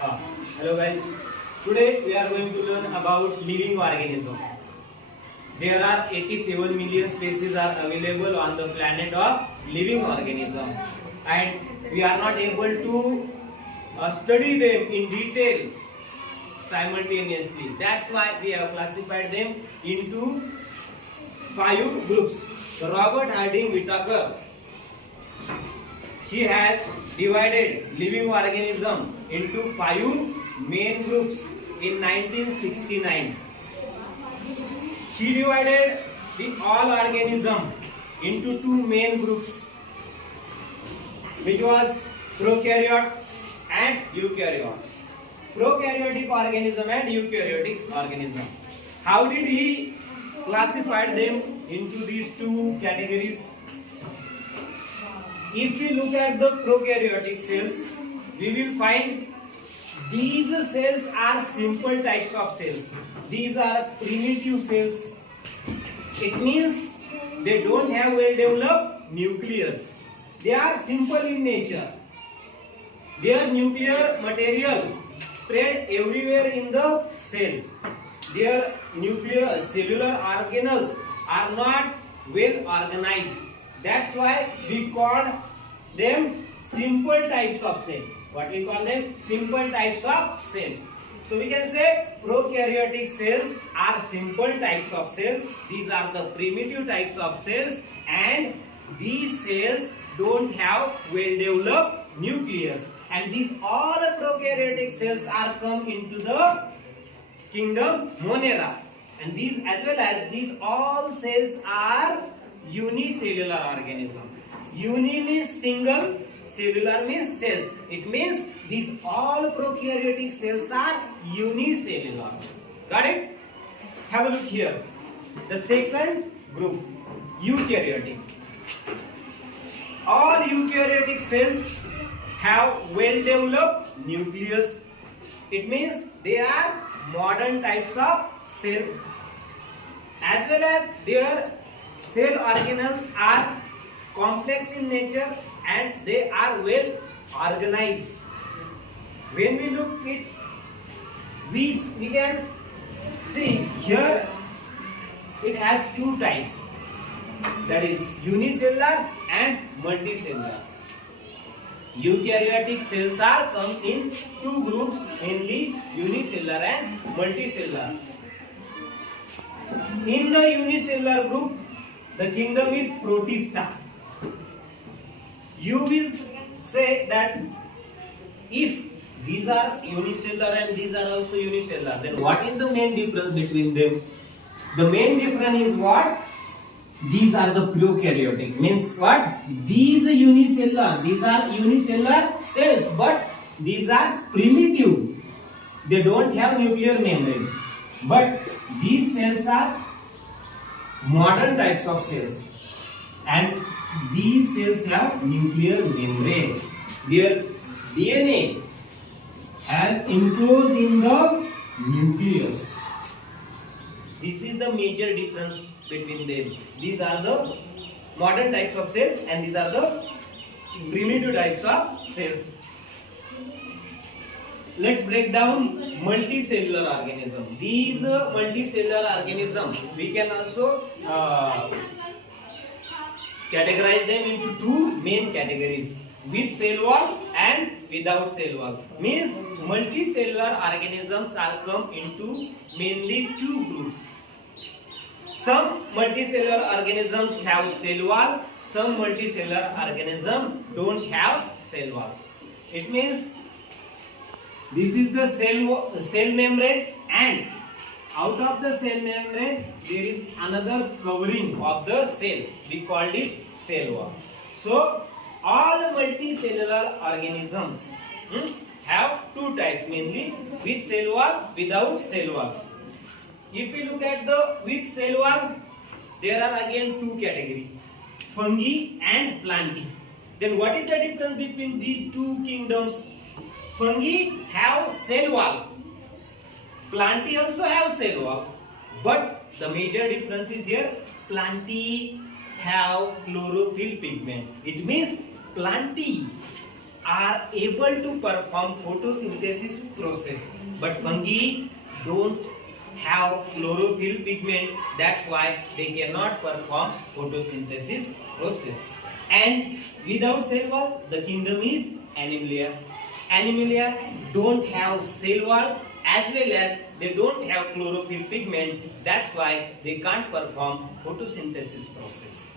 Hello guys. Today we are going to learn about living organism. There are 87 million species are available on the planet of living organism, and we are not able to study them in detail simultaneously. That's why we have classified them into 5 groups. So Robert Harding Whittaker, he has divided living organism into 5 main groups in 1969. He divided the all organism into 2 main groups, which was prokaryote and eukaryotes. Prokaryotic organism and eukaryotic organism. How did he classify them into these 2 categories? If we look at the prokaryotic cells, we will find these cells are simple types of cells. These are primitive cells. It means they don't have well developed nucleus. They are simple in nature. Their nuclear material spread everywhere in the cell. Their nuclear cellular organelles are not well organized. That's why we call them simple types of cells. What we call them? Simple types of cells. So we can say prokaryotic cells are simple types of cells. These are the primitive types of cells, and these cells don't have well developed nucleus. And these all prokaryotic cells are come into the kingdom Monera. And these as well as these all cells are unicellular organism. Uni means single, cellular means cells. It means these all prokaryotic cells are unicellular. Got it? Have a look here. The second group, eukaryotic. All eukaryotic cells have well developed nucleus. It means they are modern types of cells, as well as their cell organelles are complex in nature and they are well organized. When we look at we can see here it has 2 types, that is unicellular and multicellular. Eukaryotic cells are come in 2 groups, mainly unicellular and multicellular. In the unicellular group, the kingdom is Protista. You will say that if these are unicellular and these are also unicellular, then what is the main difference between them? The main difference is what? These are the prokaryotic. Means what? These are unicellular cells, but these are primitive. They don't have nuclear membrane. But these cells are modern types of cells, and these cells have nuclear membrane. Their DNA has enclosed in the nucleus. This is the major difference between them. These are the modern types of cells and these are the primitive types of cells. Let's break down multicellular organism. These multicellular organisms, we can also categorize them into 2 main categories, with cell wall and without cell wall. Means multicellular organisms are come into mainly 2 groups. Some multicellular organisms have cell wall, some multicellular organisms don't have cell walls. It means this is the cell membrane, and out of the cell membrane there is another covering of the cell. We called it cell wall. So all multicellular organisms have 2 types, mainly with cell wall, without cell wall. If we look at the with cell wall, there are again 2 categories, fungi and plantae. Then what is the difference between these 2 kingdoms? Fungi have cell wall, plantae also have cell wall, but the major difference is here, plantae have chlorophyll pigment. It means plantae are able to perform photosynthesis process, but fungi don't have chlorophyll pigment. That's why they cannot perform photosynthesis process. And without cell wall, the kingdom is Animalia. Animalia don't have cell wall as well as they don't have chlorophyll pigment. That's why they can't perform photosynthesis process.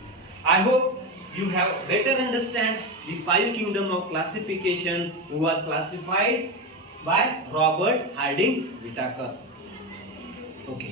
I hope you have better understand the five kingdom of classification who was classified by Robert Harding Whittaker. Okay.